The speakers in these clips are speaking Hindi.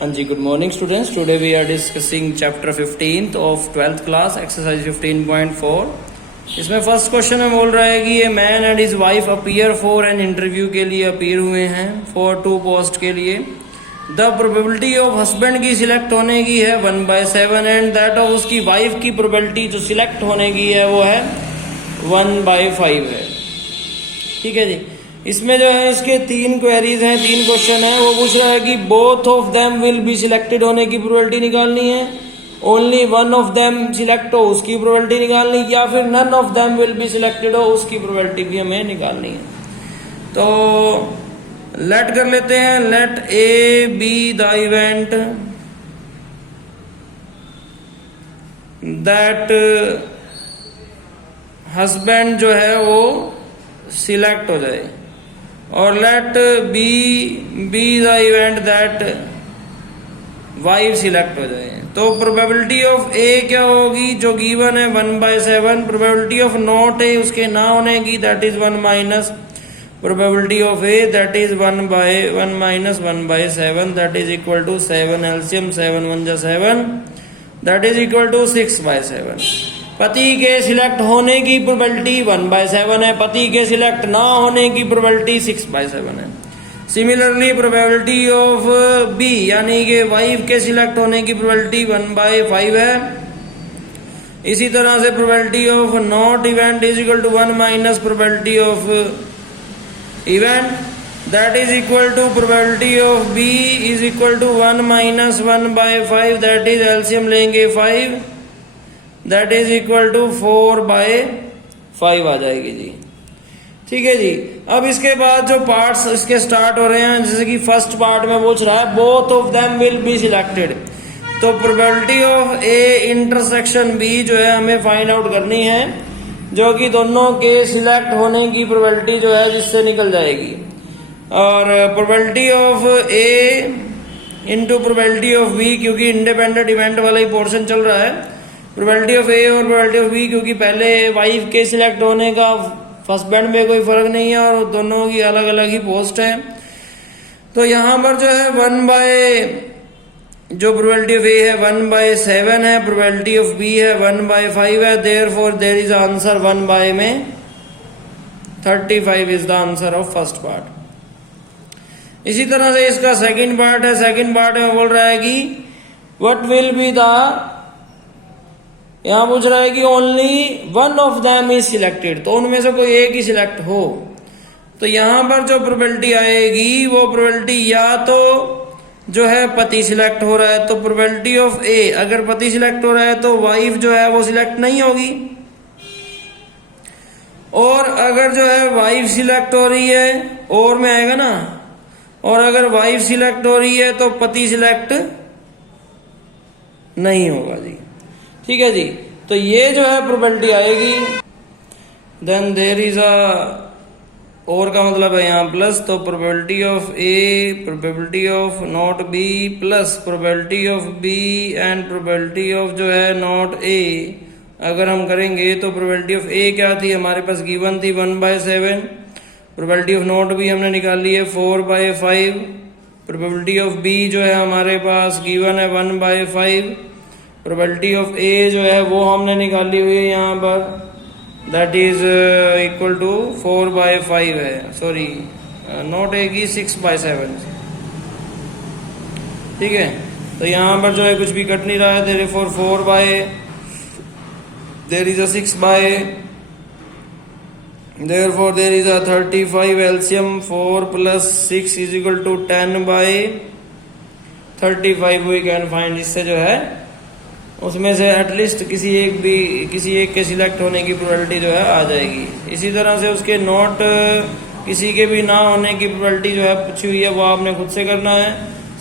हाँ जी, good morning students. Today we are discussing chapter 15 of 12th class exercise 15.4. इसमें फर्स्ट क्वेश्चन में बोल रहा है कि ये man and his wife appear for an interview के लिए अपीयर हुए हैं फॉर 2 पोस्ट के लिए. द प्रोबेबिलिटी ऑफ हस्बैंड की सिलेक्ट होने की है 1/7 एंड दैट ऑफ उसकी वाइफ की प्रोबेबिलिटी जो सिलेक्ट होने की है वो है 1/5 है. ठीक है जी. इसमें जो है इसके 3 क्वेरीज हैं, 3 क्वेश्चन है. वो पूछ रहा है कि both of them will be selected होने की प्रोबेबिलिटी निकालनी है, only one of them select हो उसकी प्रोबेबिलिटी निकालनी, या फिर none of them will be selected हो उसकी प्रोबेबिलिटी भी हमें निकालनी है. तो लेट कर लेते हैं. Let A B the event that husband जो है वो सिलेक्ट हो जाए, और let B the event that wife select हो जाए. तो प्रोबेबिलिटी ऑफ ए क्या होगी जो गिवन है 1/7. प्रोबेबिलिटी ऑफ नॉट ए उसके ना होने की that is 1 minus probability of a that is 1/1 minus 1/7 that is equal to 7. LCM 7 1 जा 7 दैट इज इक्वल टू 6/7. पति के सिलेक्ट होने की प्रोबेबिलिटी 1/7 है, पति के सिलेक्ट ना होने की प्रोबेबिलिटी 6/7 है. सिमिलरली प्रोबेबिलिटी ऑफ बी यानी कि वाइफ के सिलेक्ट होने की प्रोबेबिलिटी 1/5 है. इसी तरह से probability of not event is equal to 1 minus probability of event that is equal to probability of b is equal to 1 minus 1/5 that is LCM लेंगे 5 दैट इज इक्वल टू 4/5 आ जाएगी जी. ठीक है जी. अब इसके बाद जो पार्ट्स इसके स्टार्ट हो रहे हैं, जैसे कि फर्स्ट पार्ट में पूछ रहा है both of them will be selected. तो probability of A intersection B जो है हमें फाइंड आउट करनी है, जो कि दोनों के सिलेक्ट होने की प्रोबेबिलिटी जो है जिससे निकल जाएगी. और probability of a into probability of b, क्योंकि इंडिपेंडेंट इवेंट वाला ही पोर्शन चल रहा है. प्रोबेबिलिटी ऑफ ए और प्रोबेबिलिटी ऑफ बी, क्योंकि पहले वाइफ के सिलेक्ट होने का हस्बैंड में कोई फर्क नहीं है और दोनों की अलग अलग ही पोस्ट है. तो यहां पर जो है जो प्रोबेबिलिटी ऑफ ए है 1/7 है, प्रोबेबिलिटी ऑफ बी है 1/5 है. देयरफॉर देयर इज आंसर 1 में 35 is the answer of first part. इसी तरह से इसका सेकंड पार्ट है. सेकंड पार्ट में बोल रहा है कि व्हाट विल बी द, यहां पूछ रहा है कि only one of them is selected, तो उनमें से कोई एक ही सिलेक्ट हो. तो यहां पर जो प्रोबेबिलिटी आएगी वो प्रोबेबिलिटी या तो जो है पति सिलेक्ट हो रहा है, तो प्रोबेबिलिटी ऑफ ए अगर पति सिलेक्ट हो रहा है तो वाइफ जो है वो सिलेक्ट नहीं होगी. और अगर जो है वाइफ सिलेक्ट हो रही है, और में आएगा ना, और अगर वाइफ सिलेक्ट हो रही है तो पति सिलेक्ट नहीं होगा जी. ठीक है जी. तो ये जो है प्रोबेबिलिटी आएगी. देन देयर इज और का मतलब है यहाँ प्लस, तो probability of a probability of not b plus probability of b and probability of जो है नॉट ए. अगर हम करेंगे तो प्रोबेबिलिटी ऑफ ए क्या थी हमारे पास गिवन थी 1/7. प्रोबेबिलिटी ऑफ नॉट बी हमने निकाली है 4/5. प्रोबेबिलिटी ऑफ बी जो है हमारे पास गिवन है 1/5. प्रोबेबिलिटी ऑफ ए जो है वो हमने निकाली हुई है यहाँ पर, दैट इज इक्वल टू 4/5 है. सॉरी नॉट ए की 6/7. ठीक है. तो यहाँ पर जो है कुछ भी कट नहीं रहा है. देयरफॉर 4/देयर इज अ 6/देयरफॉर there is a 35. LCM 4 + 6 is equal to 10/35 we can find. इससे जो है उसमें से एटलीस्ट किसी एक के सिलेक्ट होने की प्रोबेबिलिटी जो है आ जाएगी. इसी तरह से उसके नॉट किसी के भी ना होने की प्रोबेबिलिटी जो है पूछी हुई है वो आपने खुद से करना है.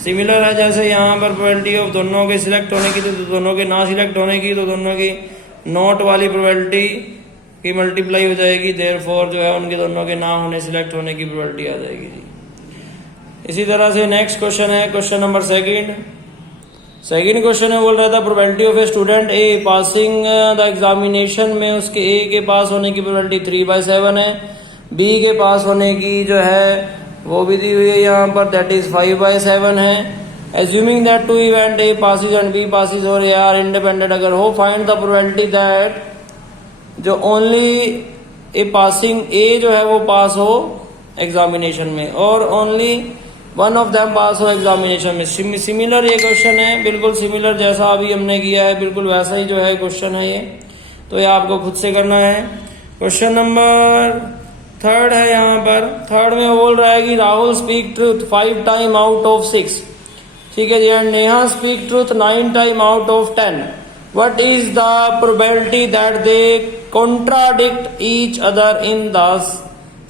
सिमिलर है जैसे यहाँ पर प्रोबेबिलिटी ऑफ दोनों के सिलेक्ट होने की, तो दोनों के ना सिलेक्ट होने की, तो दोनों की नॉट वाली प्रोबेबिलिटी की मल्टीप्लाई हो जाएगी. देयरफॉर जो है उनके दोनों के ना होने सिलेक्ट होने की प्रोबेबिलिटी आ जाएगी जी. इसी तरह से नेक्स्ट क्वेश्चन है क्वेश्चन नंबर सेकंड क्वेश्चन है. बोल रहा था probability of a student a passing the examination में उसके ए के पास होने की प्रोबेबिलिटी 3/7 है. बी के पास होने की जो है वो भी दी हुई है यहाँ पर, दैट इज 5/7 है. Assuming that two event a passes and b passes और ए आर इंडिपेंडेंट अगर हो, फाइंड द प्रोबेबिलिटी दैट जो ओनली ए पासिंग ए जो है वो पास हो एग्जामिनेशन में और only one of them pass हो एग्जामिनेशन में। सिमिलर ये क्वेश्चन है, बिल्कुल सिमिलर जैसा अभी हमने किया है, बिल्कुल वैसा ही जो है क्वेश्चन है ये। तो ये आपको खुद से करना है। क्वेश्चन नंबर 3 है, यहाँ पर 3 में बोल रहा है कि Rahul speak truth 5 time out of 6, ठीक है जी, and Neha speak truth 9 time out of 10। What is the probability that they contradict each other in the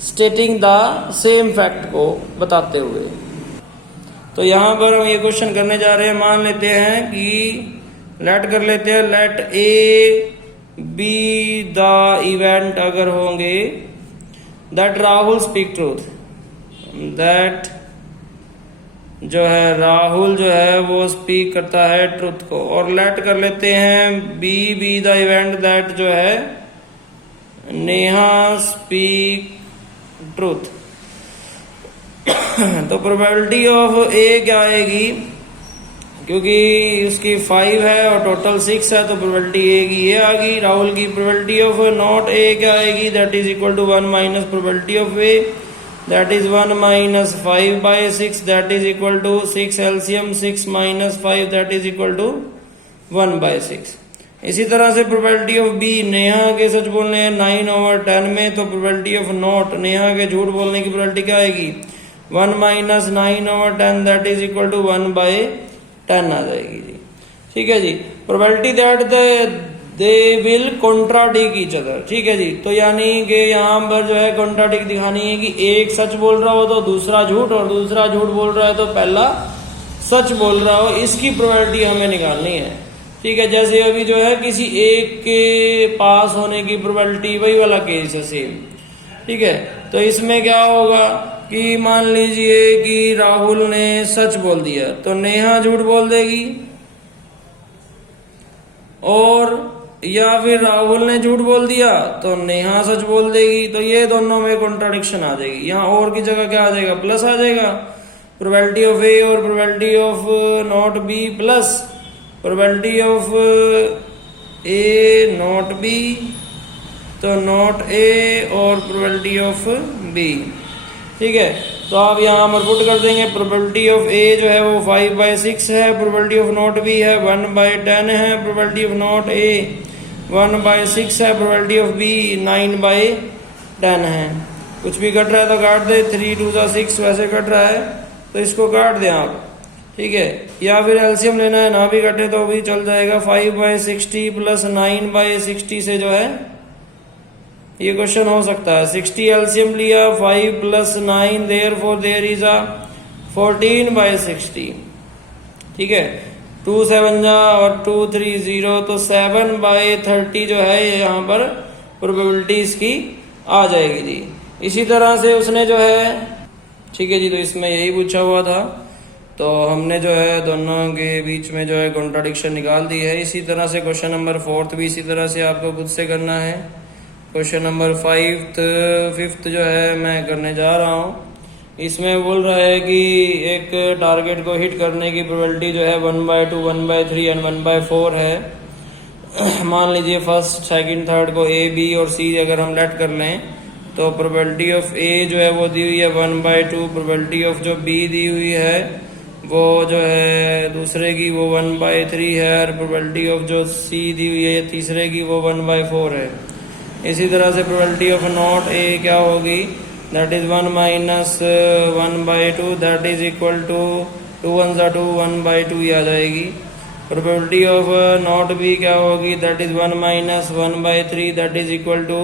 stating the same fact को बताते हुए। तो यहाँ पर हम ये क्वेश्चन करने जा रहे हैं। मान लेते हैं कि लेट कर लेते हैं, let A B the event अगर होंगे that Rahul speak truth, that जो है राहुल जो है वो स्पीक करता है ट्रुथ को, और लेट कर लेते हैं बी द इवेंट दैट जो है नेहा स्पीक ट्रूथ। तो प्रोबेबिलिटी ऑफ ए क्या आएगी, क्योंकि उसकी 5 है और टोटल 6 है तो प्रोबेबिलिटी ए की ये आ गई। राहुल की प्रोबेबिलिटी ऑफ नॉट ए क्या आएगी, that is equal to 1 minus probability of a, that is 1 minus 5/6, that is equal to 6 LCM 6 minus 5, that is equal to 1/6। इसी तरह से प्रोबेबिलिटी ऑफ बी, नेहा के सच बोलने हैं 9/10 में, तो प्रोबेबिलिटी ऑफ नॉट, नेहा के झूठ बोलने की प्रोबेबिलिटी क्या आएगी, 1 minus 9/10, that is equal to 1/10 आ जाएगी जी। ठीक है जी। Probability that they will contradict each other, ठीक है जी। तो यानी कि यहाँ पर जो है कॉन्ट्राडिक्ट दिखानी है कि एक सच बोल रहा हो तो दूसरा झूठ, और दूसरा झूठ बोल रहा है तो पहला सच बोल रहा हो, इसकी प्रोबेबिलिटी हमें निकालनी है। ठीक है, जैसे अभी जो है किसी एक के पास होने की प्रोबेबिलिटी, वही वाला केस है सेम। ठीक है, तो इसमें क्या होगा कि मान लीजिए कि राहुल ने सच बोल दिया तो नेहा झूठ बोल देगी, और या फिर राहुल ने झूठ बोल दिया तो नेहा सच बोल देगी। तो ये दोनों में कॉन्ट्राडिक्शन आ जाएगी। यहाँ और की जगह क्या आ जाएगा, प्लस आ जाएगा। प्रोबेबिलिटी ऑफ ए और probability of not b plus probability of A not be, तो नॉट ए और प्रोबेबिलिटी ऑफ बी। ठीक है, तो आप यहाँ पर पुट कर देंगे। प्रोबेबिलिटी ऑफ ए जो है वो 5/6 है, प्रोबेबिलिटी ऑफ नॉट बी है 1/10 है, प्रोबेबिलिटी ऑफ नॉट ए 1/6 है, प्रोबेबिलिटी ऑफ बी 9/10 है। कुछ भी कट रहा है तो काट दे, 3 2 6 वैसे कट रहा है तो इसको काट दें आप। ठीक है, या फिर एलसीएम लेना है, ना भी कटे तो भी चल जाएगा। 5/60 प्लस 9/60 से जो है ये क्वेश्चन हो सकता है। 60 एलसीएम लिया, 5 plus 9, therefore there is a 14/60। ठीक है, 2 7 जा और 2 3 0, तो 7/30 जो है ये यहाँ पर प्रोबेबिलिटी इसकी आ जाएगी जी। इसी तरह से उसने जो है, ठीक है जी, तो इसमें यही पूछा हुआ था, तो हमने जो है दोनों के बीच में जो है कॉन्ट्राडिक्शन निकाल दी है। इसी तरह से क्वेश्चन नंबर 4 भी इसी तरह से आपको खुद से करना है। क्वेश्चन नंबर 5th जो है मैं करने जा रहा हूँ। इसमें बोल रहा है कि एक टारगेट को हिट करने की प्रोबेबिलिटी जो है 1/2, 1/3 एंड 1/4 है। मान लीजिए फर्स्ट, सेकंड, थर्ड को ए, बी और सी अगर हम लेट कर लें तो प्रोबेबिलिटी ऑफ ए जो है वो दी हुई है 1/2, प्रोबेबिलिटी ऑफ जो बी दी हुई है वो जो है दूसरे की वो 1/3 है, और प्रोबेबिलिटी ऑफ जो सी दी हुई है तीसरे की वो 1/4 है। इसी तरह से प्रोबेबिलिटी ऑफ नॉट ए क्या होगी, that is 1 minus 1/2, that is equal to 2 1 जा 2, 1/2 ही आ जाएगी। प्रोबेबिलिटी ऑफ नॉट बी क्या होगी, that is 1 minus 1/3, that is equal to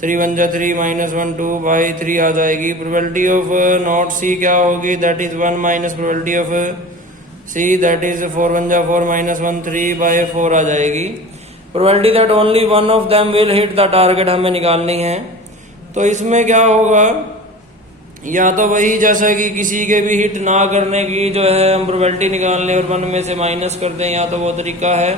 3 1 जा 3 माइनस 1 2/3 आ जाएगी। प्रोबेबिलिटी ऑफ नॉट सी क्या होगी, that is 1 minus probability of c, that is 4 1 जा 4 माइनस 1 3/4 आ जाएगी। Probability that only one of them will hit the target हमें निकालनी है। तो इसमें क्या होगा, या तो वही जैसा कि किसी के भी हिट ना करने की जो है हम प्रोबेबिलिटी निकाल लें और 1 में से माइनस कर दें, या तो वो तरीका है।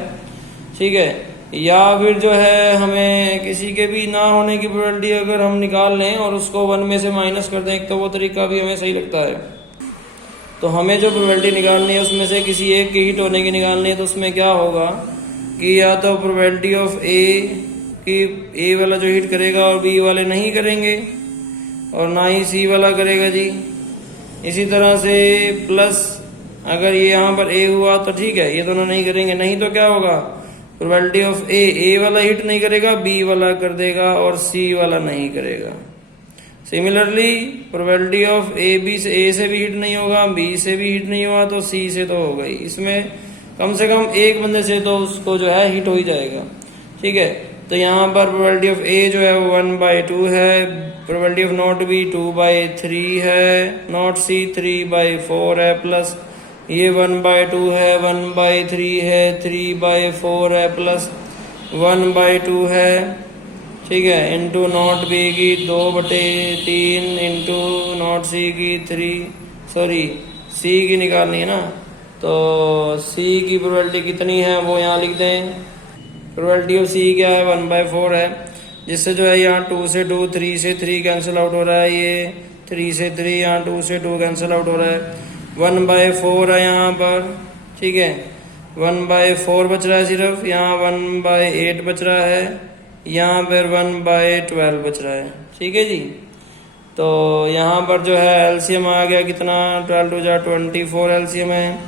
ठीक है, या फिर जो है हमें किसी के भी ना होने की प्रोबेबिलिटी अगर हम निकाल लें और उसको 1 में से माइनस कर दें, एक तो वो तरीका भी हमें सही लगता है। तो हमें जो प्रोबेबिलिटी निकालनी है उसमें से किसी एक की हिट होने की निकालनी है, तो उसमें क्या होगा कि या तो प्रोबेबिलिटी ऑफ ए कि ए वाला जो हिट करेगा और बी वाले नहीं करेंगे, और ना ही सी वाला करेगा जी। इसी तरह से प्लस अगर ये यहाँ पर ए हुआ तो ठीक है, ये दोनों नहीं करेंगे, नहीं तो क्या होगा, प्रोबेबिलिटी ऑफ ए वाला हिट नहीं करेगा, बी वाला कर देगा और सी वाला नहीं करेगा। सिमिलरली प्रोबेबिलिटी ऑफ ए से भी हिट नहीं होगा, बी से भी हिट नहीं हुआ तो सी से तो हो गई। इसमें कम से कम एक बंदे से तो उसको जो है हिट हो ही जाएगा, ठीक है। तो यहाँ पर प्रोबेबिलिटी ऑफ ए जो है वो 1/2 है, प्रोबेबिलिटी ऑफ नॉट बी 2/3 है, नॉट सी 3/4 है, प्लस ये 1/2 है, 1/3 है, 3/4 है, प्लस 1/2 है, ठीक है, इंटू नॉट बी की 2/3 इंटू नॉट सी की 3 सी की निकालनी है ना, तो सी की प्रोबेबिलिटी कितनी है वो यहाँ लिख दें। प्रोबेबिलिटी ऑफ सी क्या है, 1/4 है, जिससे जो है यहाँ 2 से 2, 3 से 3 कैंसिल आउट हो रहा है, ये 3 से 3, यहाँ 2 से 2 कैंसिल आउट हो रहा है, 1/4 है यहाँ पर, ठीक है, 1/4 बच रहा है सिर्फ, यहाँ 1/8 बच रहा है, यहाँ पर 1/12 बच रहा है, ठीक है जी। तो यहाँ पर जो है एलसीएम आ गया कितना, 12 2 जा 24 एलसीएम है,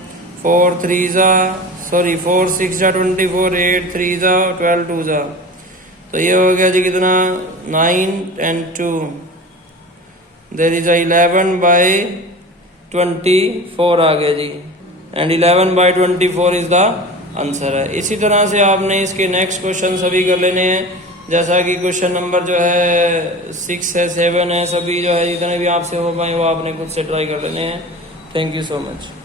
4 6 जा 24, 8 3 जा 12 2 जा, तो ये हो गया जी कितना, 9 and 2 देयर इज 11/24 आ गया जी, एंड 11/24 इज द आंसर है। इसी तरह से आपने इसके नेक्स्ट क्वेश्चन सभी कर लेने हैं, जैसा कि क्वेश्चन नंबर जो है 6 है, 7 है, सभी जो है जितने भी आपसे हो पाए वो आपने खुद से ट्राई कर लेने हैं। Thank you so much.